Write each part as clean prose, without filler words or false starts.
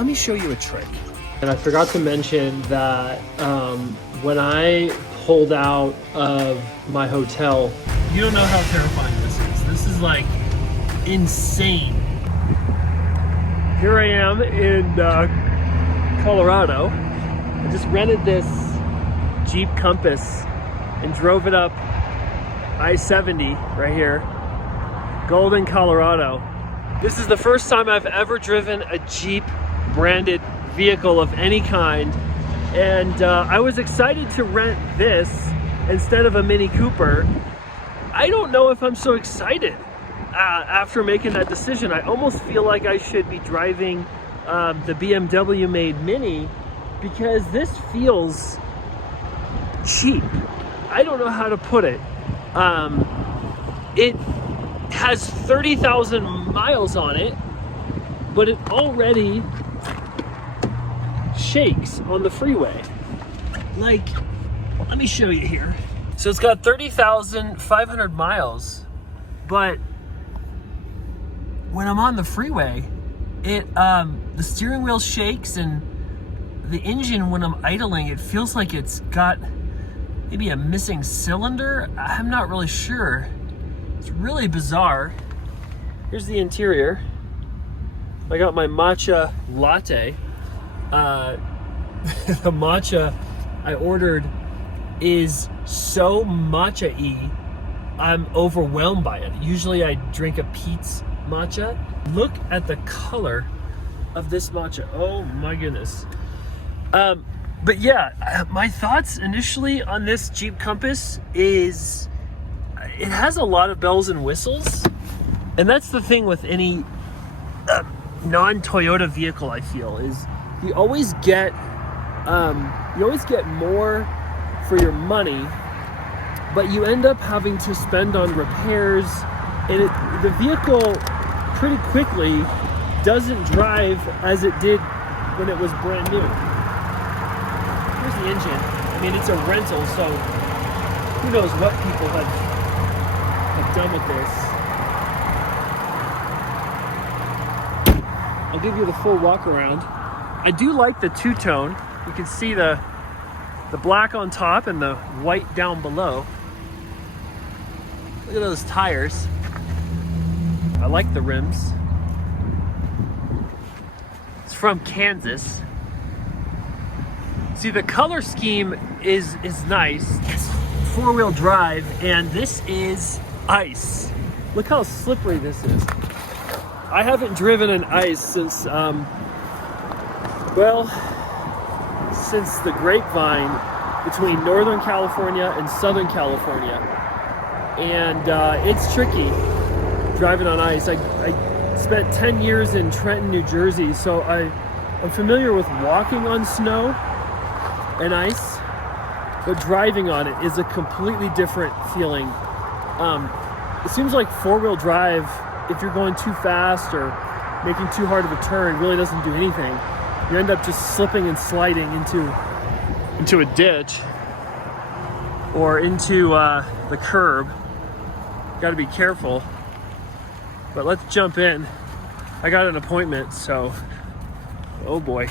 let me show you a trick. And I forgot to mention that when I pulled out of my hotel, you don't know how terrifying this is. This is like insane. Here I am in Colorado. I just rented this Jeep Compass and drove it up I-70 right here, Golden, Colorado. This is the first time I've ever driven a Jeep branded vehicle of any kind, and I was excited to rent this instead of a Mini Cooper. I don't know if I'm so excited after making that decision. I almost feel like I should be driving the BMW made Mini, because this feels cheap. I don't know how to put it. It has 30,000 miles on it, but it already shakes on the freeway. Like, let me show you here. So it's got 30,500 miles, but when I'm on the freeway, the steering wheel shakes, and the engine, when I'm idling, it feels like it's got maybe a missing cylinder. I'm not really sure. It's really bizarre. Here's the interior. I got my matcha latte. The matcha I ordered is so matcha-y, I'm overwhelmed by it. Usually I drink a Peet's matcha. Look at the color of this matcha. Oh my goodness. But yeah, my thoughts initially on this Jeep Compass is it has a lot of bells and whistles. And that's the thing with any non-Toyota vehicle, I feel, is you always get more for your money, but you end up having to spend on repairs, and the vehicle pretty quickly doesn't drive as it did when it was brand new. Here's the engine. I mean, it's a rental, so who knows what people have done with this. I'll give you the full walk around. I do like the two-tone. You can see the black on top and the white down below. Look at those tires. I like the rims. It's from Kansas. See, the color scheme is nice. It's four-wheel drive, and this is ice. Look how slippery this is. I haven't driven an ice since, since the grapevine between Northern California and Southern California. And it's tricky driving on ice. I spent 10 years in Trenton, New Jersey, so I'm familiar with walking on snow and ice, but driving on it is a completely different feeling. It seems like four-wheel drive, if you're going too fast or making too hard of a turn, really doesn't do anything. You end up just slipping and sliding into a ditch or into the curb. Got to be careful. But let's jump in. I got an appointment, so oh boy.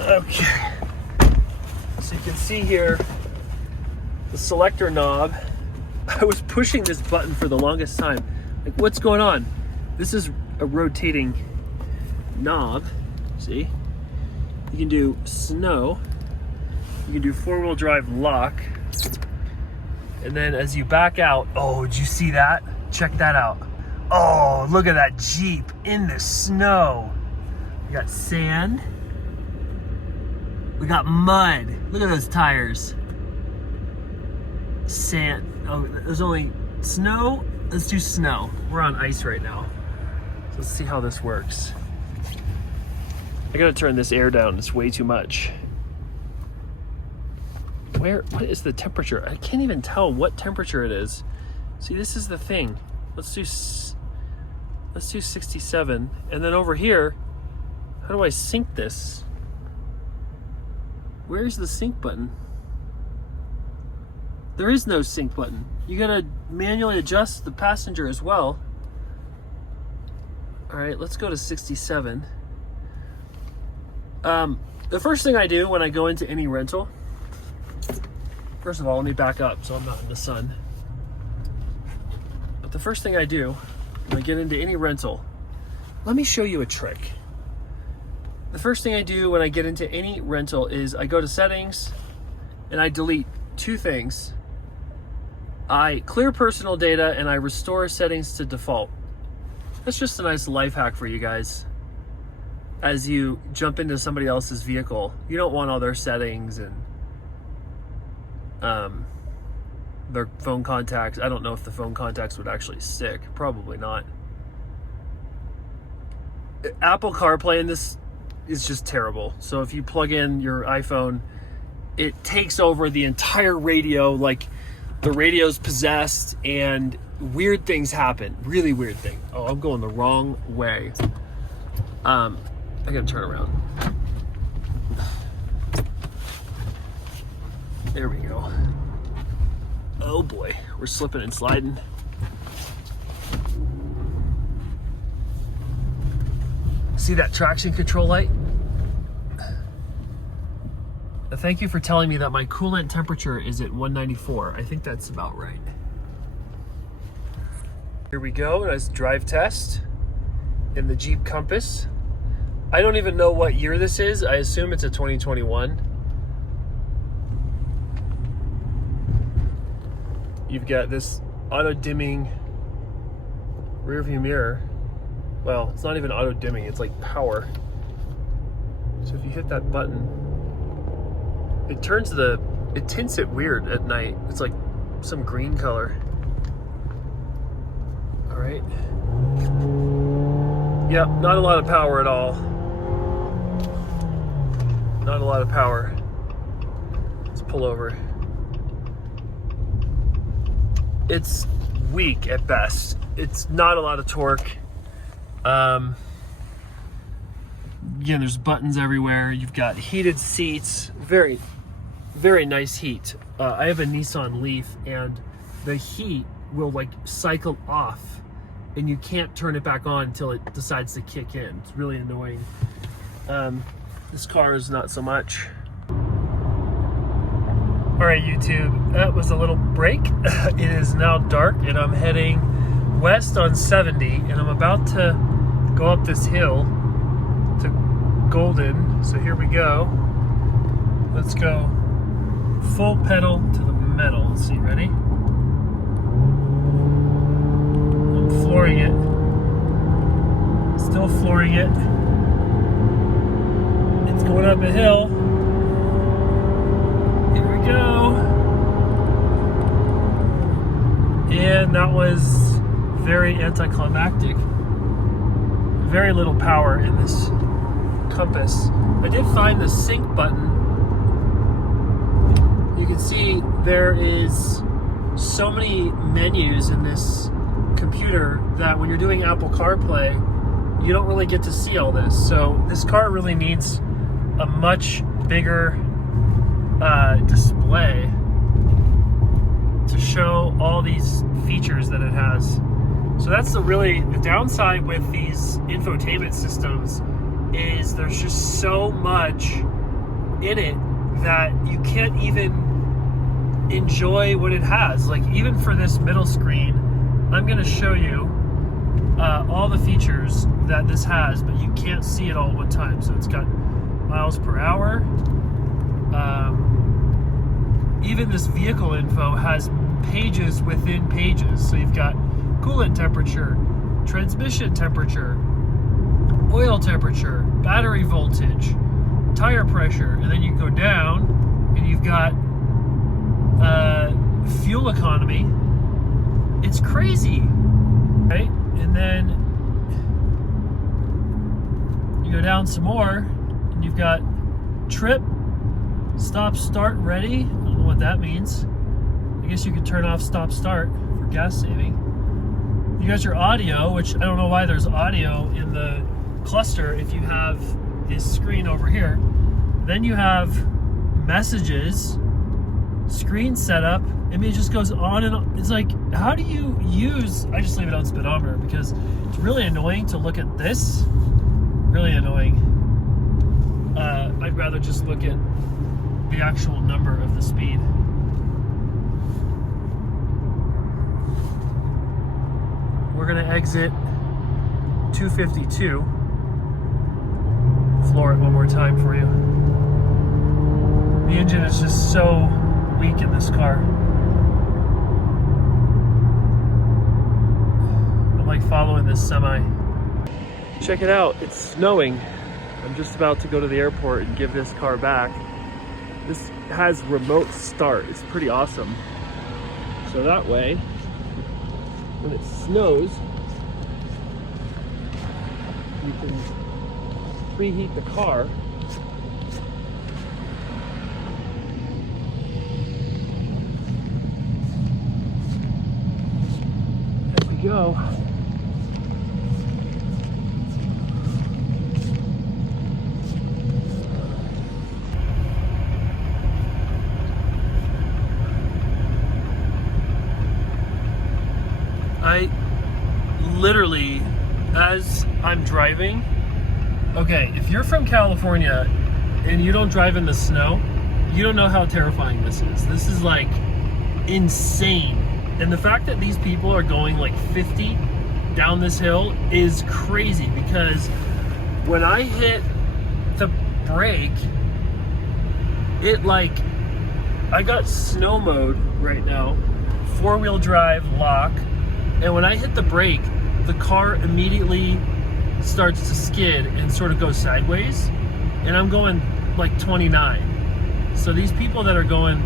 Okay. So you can see here the selector knob. I was pushing this button for the longest time. Like, what's going on? This is a rotating knob. See? You can do snow. You can do four-wheel drive lock. And then as you back out, oh, did you see that? Check that out. Oh, look at that Jeep in the snow. We got sand. We got mud. Look at those tires. Sand. Oh, there's only snow. Let's do snow. We're on ice right now. So let's see how this works. I gotta turn this air down. It's way too much. What is the temperature? I can't even tell what temperature it is. See, this is the thing. Let's do 67. And then over here, how do I sync this? Where's the sync button? There is no sync button. You gotta manually adjust the passenger as well. All right, let's go to 67. The first thing I do when I go into any rental, first of all, let me back up so I'm not in the sun. But the first thing I do when I get into any rental, let me show you a trick. The first thing I do when I get into any rental is I go to settings and I delete two things. I clear personal data and I restore settings to default. That's just a nice life hack for you guys. As you jump into somebody else's vehicle, you don't want all their settings and their phone contacts. I don't know if the phone contacts would actually stick. Probably not. Apple CarPlay in this is just terrible. So if you plug in your iPhone, it takes over the entire radio, like the radio's possessed and weird things happen. Really weird thing. Oh, I'm going the wrong way. I gotta turn around. There we go. Oh boy, we're slipping and sliding. See that traction control light? Thank you for telling me that my coolant temperature is at 194. I think that's about right. Here we go, nice drive test in the Jeep Compass. I don't even know what year this is. I assume it's a 2021. You've got this auto dimming rear view mirror. Well, it's not even auto dimming, it's like power. So if you hit that button, it tints it weird at night. It's like some green color. All right. Yep, not a lot of power at all. Not a lot of power. Let's pull over. It's weak at best. It's not a lot of torque. Again, there's buttons everywhere. You've got heated seats. Very, very nice heat. I have a Nissan Leaf, and the heat will like cycle off, and you can't turn it back on until it decides to kick in. It's really annoying. This car is not so much. All right, YouTube, that was a little break. It is now dark, and I'm heading west on 70, and I'm about to go up this hill to Golden. So here we go. Let's go full pedal to the metal. Let's see, ready? I'm flooring it. Still flooring it. It's going up a hill. Here we go. And that was very anticlimactic. Very little power in this Compass. I did find the sync button. You can see there is so many menus in this computer that when you're doing Apple CarPlay, you don't really get to see all this. So this car really needs a much bigger display to show all these features that it has. So that's the downside with these infotainment systems is there's just so much in it that you can't even enjoy what it has. Like even for this middle screen, I'm going to show you all the features that this has, but you can't see it all at one time. So it's got miles per hour. Even this vehicle info has pages within pages. So you've got coolant temperature, transmission temperature, oil temperature, battery voltage, tire pressure, and then you go down and you've got fuel economy. It's crazy, right? And then you go down some more and you've got trip, stop, start, ready. I don't know what that means. I guess you could turn off stop, start for gas saving. You got your audio, which I don't know why there's audio in the cluster if you have this screen over here. Then you have messages, screen setup. I mean, it just goes on and on. It's like, how do you use, I just leave it on speedometer because it's really annoying to look at this. Really annoying. I'd rather just look at the actual number of the speed. We're gonna exit 252. Floor it one more time for you. The engine is just so weak in this car. I'm like following this semi. Check it out, it's snowing. I'm just about to go to the airport and give this car back. This has remote start. It's pretty awesome. So that way, when it snows, you can preheat the car. There we go. I literally, as I'm driving, okay, if you're from California and you don't drive in the snow, you don't know how terrifying this is. This is like insane. And the fact that these people are going like 50 down this hill is crazy, because when I hit the brake, it like, I got snow mode right now, 4-wheel drive lock. And when I hit the brake, the car immediately starts to skid and sort of goes sideways. And I'm going like 29. So these people that are going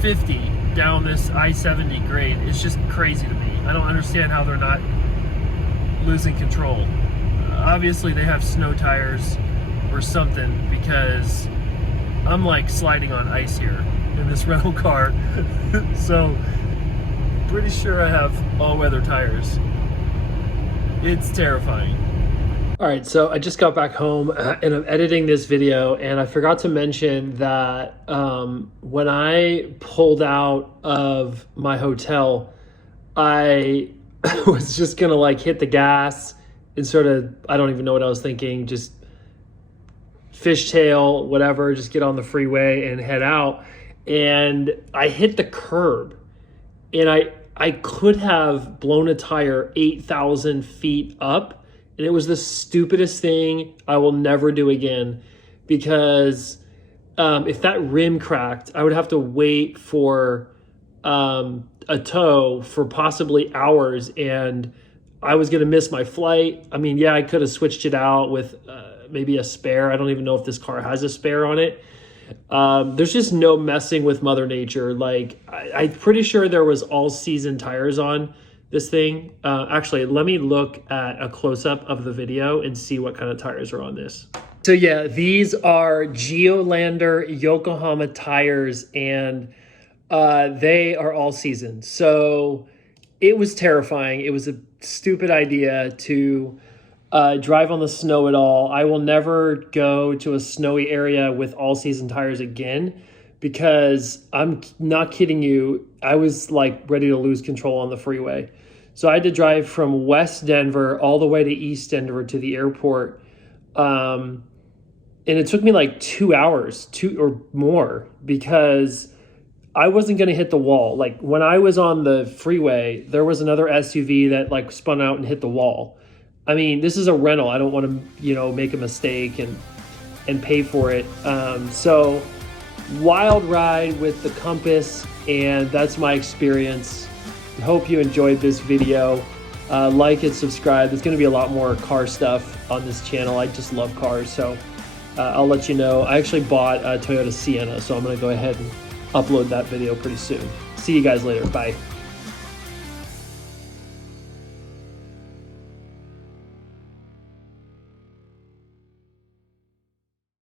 50 down this I-70 grade is just crazy to me. I don't understand how they're not losing control. Obviously they have snow tires or something, because I'm like sliding on ice here in this rental car. So pretty sure I have all-weather tires. It's terrifying. All right, so I just got back home and I'm editing this video, and I forgot to mention that when I pulled out of my hotel, I was just gonna like hit the gas and sort of, I don't even know what I was thinking, just fishtail, whatever, just get on the freeway and head out. And I hit the curb. And I could have blown a tire 8,000 feet up. And it was the stupidest thing I will never do again. Because if that rim cracked, I would have to wait for a tow for possibly hours. And I was going to miss my flight. I mean, yeah, I could have switched it out with maybe a spare. I don't even know if this car has a spare on it. There's just no messing with Mother Nature. Like, I'm pretty sure there was all season tires on this thing. Actually, let me look at a close-up of the video and see what kind of tires are on this. So yeah, these are Geolandar Yokohama tires, and they are all season. So it was terrifying. It was a stupid idea to drive on the snow at all. I will never go to a snowy area with all-season tires again, because I'm not kidding you, I was like ready to lose control on the freeway. So I had to drive from West Denver all the way to East Denver to the airport. And it took me like 2 hours, or more, because I wasn't going to hit the wall. Like, when I was on the freeway, there was another SUV that like spun out and hit the wall. I mean, this is a rental. I don't want to, make a mistake and pay for it. So wild ride with the Compass, and that's my experience. I hope you enjoyed this video. Like and subscribe. There's going to be a lot more car stuff on this channel. I just love cars, so I'll let you know. I actually bought a Toyota Sienna, so I'm going to go ahead and upload that video pretty soon. See you guys later. Bye.